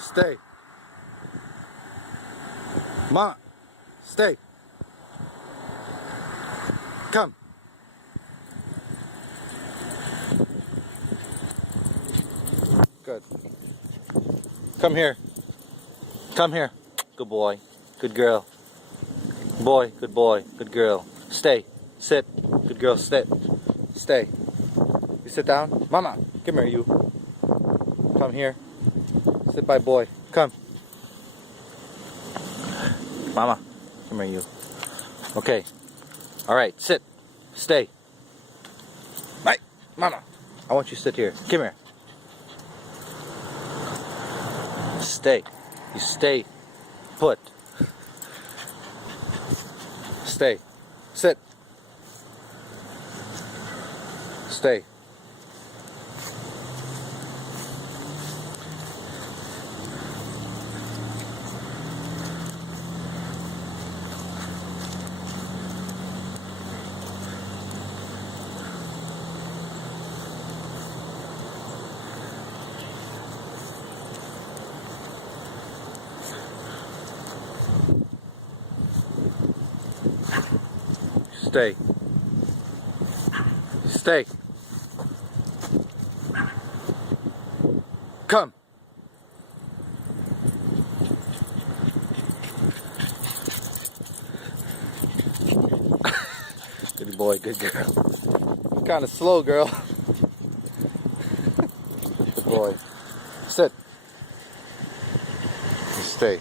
Stay. Ma, stay. Come. Good. Come here. Come here. Good boy. Good girl. Boy, good boy. Good girl. Stay. Sit. Good girl, sit. Stay. You sit down. Mama, come here, you. Come here. Sit by boy. Come. Mama, come here, you. Okay. Alright, sit. Stay. Right. Mama, I want you to sit here. Come here. Stay. You stay put. Stay. Sit. Stay. Stay. Stay. Come. Good boy, good girl. You're kind of slow, girl. Good boy. Sit. Stay.